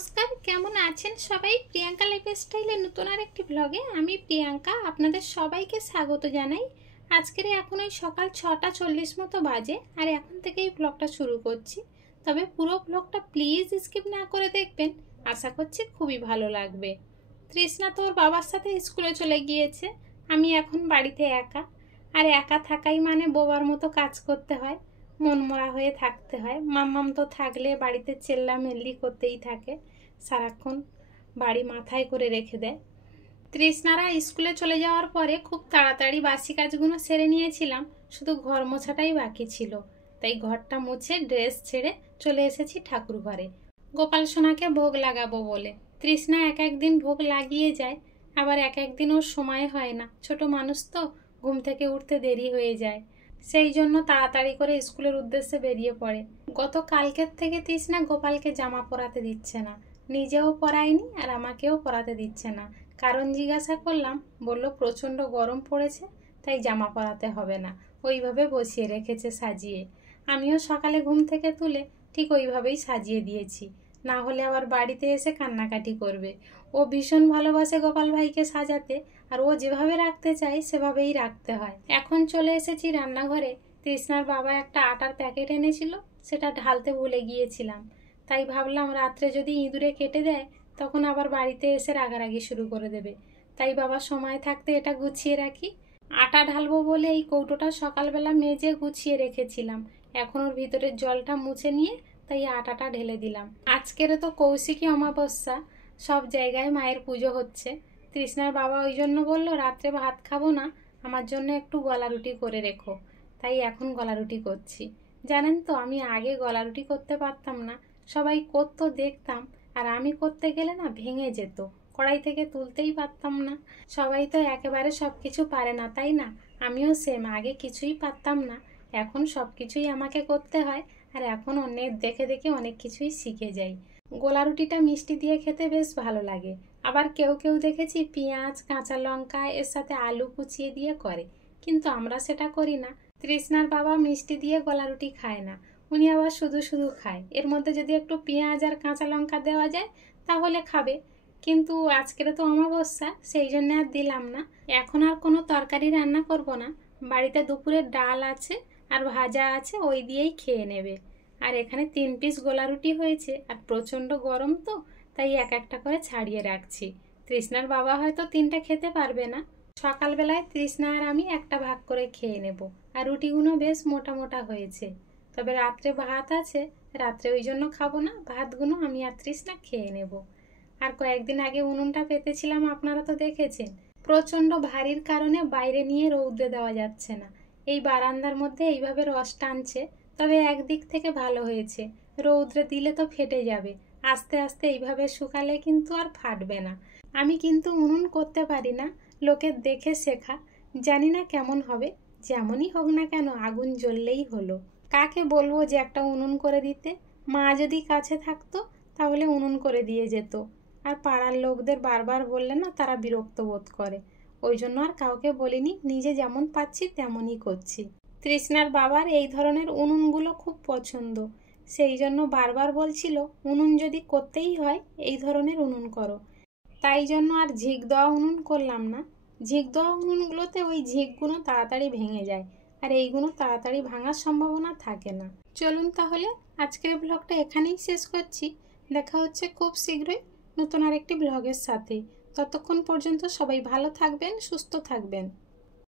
নমস্কার, কেমন আছেন সবাই? প্রিয়াঙ্কা লাইফস্টাইলের নতুন আরেকটি ব্লগে আমি প্রিয়াঙ্কা আপনাদের সবাইকে স্বাগত জানাই। আজকের এখন ওই সকাল 6:40 মতো বাজে, আর এখন থেকেই ব্লগটা শুরু করছি। তবে পুরো ব্লগটা প্লিজ স্কিপ না করে দেখবেন, আশা করছি খুবই ভালো লাগবে। তৃষ্ণা তো ওর বাবার সাথে স্কুলে চলে গিয়েছে, আমি এখন বাড়িতে একা। আর একা থাকাই মানে বোবার মতো কাজ করতে হয়, মনমরা হয়ে থাকতে হয়। মাম্মাম তো থাকলে বাড়িতে চেল্লামেল্লি করতেই থাকে, সারাক্ষণ বাড়ি মাথায় করে রেখে দেয়। তৃষ্ণারা স্কুলে চলে যাওয়ার পরে খুব তাড়াতাড়ি বাসি কাজগুলো সেরে নিয়েছিলাম, শুধু ঘর মোছাটাই বাকি ছিল। তাই ঘরটা মুছে ড্রেস ছেড়ে চলে এসেছি ঠাকুর ঘরে, গোপাল সোনাকে ভোগ লাগাবো বলে। তৃষ্ণা এক একদিন ভোগ লাগিয়ে যায়, আবার এক একদিন ওর সময় হয় না, ছোট মানুষ তো, ঘুম থেকে উঠতে দেরি হয়ে যায়। সেই জন্য তাড়াতাড়ি করে স্কুলের উদ্দেশ্যে বেরিয়ে পড়ে। গত কালকের থেকে তৃষ্ণা গোপালকে জামা পরাতে দিচ্ছে না, নিজেও পরায়নি আর আমাকেও পরাতে দিচ্ছে না। কারণ জিজ্ঞাসা করলাম, বলল প্রচণ্ড গরম পড়েছে, তাই জামা পরাতে হবে না, ওইভাবে বসিয়ে রেখেছে সাজিয়ে। আমিও সকালে ঘুম থেকে তুলে ঠিক ওইভাবেই সাজিয়ে দিয়েছি, না হলে আবার বাড়িতে এসে কান্নাকাটি করবে। ও ভীষণ ভালোবাসে গোপাল ভাইকে সাজাতে, আর ও যেভাবে রাখতে চায় সেভাবেই রাখতে হয়। এখন চলে এসেছি রান্নাঘরে। তৃষ্ণার বাবা একটা আটার প্যাকেট এনেছিল, সেটা ঢালতে ভুলে গিয়েছিলাম। তাই ভাবলাম রাত্রে যদি ইঁদুরে কেটে দেয় তখন আবার বাড়িতে এসে রাগারাগি শুরু করে দেবে, তাই বাবা সময় থাকতে এটা গুছিয়ে রাখি। আটা ঢালবো বলে এই কৌটোটা সকালবেলা মেজে গুছিয়ে রেখেছিলাম, এখন ওর ভিতরের জলটা মুছে নিয়ে তাই আটাটা ঢেলে দিলাম। আজকের তো কৌশিকী অমাবস্যা, সব জায়গায় মায়ের পুজো হচ্ছে। তৃষ্ণার বাবা ওই জন্য বললো রাত্রে ভাত খাবো না, আমার জন্য একটু গলা রুটি করে রেখো। তাই এখন গলা রুটি করছি। জানেন তো, আমি আগে গলা রুটি করতে পারতাম না, সবাই করতো দেখতাম, আর আমি করতে গেলে না ভেঙে যেত, কড়াই থেকে তুলতেই পারতাম না। সবাই তো একেবারে সব কিছু পারে না, তাই না? আমিও সেম, আগে কিছুই পারতাম না, এখন সব কিছুই আমাকে করতে হয়। আর এখন অন্যের দেখে দেখে অনেক কিছুই শিখে যাই। গোলা রুটিটা মিষ্টি দিয়ে খেতে বেশ ভালো লাগে। আবার কেউ কেউ দেখেছি পেঁয়াজ, কাঁচা লঙ্কা এর সাথে আলু কুচিয়ে দিয়ে করে, কিন্তু আমরা সেটা করি না। তৃষ্ণার বাবা মিষ্টি দিয়ে গলা রুটি খায় না, উনি আবার শুধু শুধু খায়। এর মধ্যে যদি একটু পেঁয়াজ আর কাঁচা লঙ্কা দেওয়া যায় তাহলে খাবে, কিন্তু আজকের তো অমাবস্যা, সেই জন্য আর দিলাম না। এখন আর কোনো তরকারি রান্না করব না, বাড়িতে দুপুরের ডাল আছে আর ভাজা আছে, ওই দিয়েই খেয়ে নেবে। আর এখানে 3 পিস গোলা রুটি হয়েছে, আর প্রচণ্ড গরম তো, তাই এক একটা করে ছাড়িয়ে রাখছি। তৃষ্ণার বাবা হয়তো 3টা খেতে পারবে না, সকালবেলায় তৃষ্ণা আর আমি একটা ভাগ করে খেয়ে নেব। আর রুটিগুলো বেশ মোটা মোটা হয়েছে, তবে রাত্রে ভাত আছে, রাত্রে ওই জন্য খাবো না, ভাতগুলো আমি আর তৃষ্ণা খেয়ে নেব। আর কয়েকদিন আগে উনুনটা পেতেছিলাম, আপনারা তো দেখেছেন। প্রচণ্ড ভারীর কারণে বাইরে নিয়ে রৌদ্রে দেওয়া যাচ্ছে না, এই বারান্দার মধ্যে এইভাবে রস টানছে। তবে একদিক থেকে ভালো হয়েছে, রৌদ্রে দিলে তো ফেটে যাবে, আস্তে আস্তে এইভাবে শুকালে কিন্তু আর ফাটবে না। আমি কিন্তু উনুন করতে পারি না, লোকের দেখে শেখা, জানি না কেমন হবে। যেমনই হোক না কেন আগুন জ্বললেই হলো। কাকে বলবো যে একটা উনুন করে দিতে? মা যদি কাছে থাকতো তাহলে উনুন করে দিয়ে যেত, আর পাড়ার লোকদের বারবার বললে না তারা বিরক্ত বোধ করে, ওই জন্য আর কাউকে বলিনি, নিজে যেমন পাচ্ছি তেমনই করছি। তৃষ্ণার বাবার এই ধরনের উনুনগুলো খুব পছন্দ, সেই জন্য বারবার বলছিল উনুন যদি করতেই হয় এই ধরনের উনুন করো। তাই জন্য আর ঝিক দেওয়া উনুন করলাম না। ঝিক দেওয়া উনুনগুলোতে ওই ঝিকগুলো তাড়াতাড়ি ভেঙে যায়, আর এইগুলো তাড়াতাড়ি ভাঙার সম্ভাবনা থাকে না। চলুন তাহলে আজকের ব্লগটা এখানেই শেষ করছি, দেখা হচ্ছে খুব শীঘ্রই নতুন আরেকটি ব্লগের সাথে। ততক্ষণ পর্যন্ত সবাই ভালো থাকবেন, সুস্থ থাকবেন।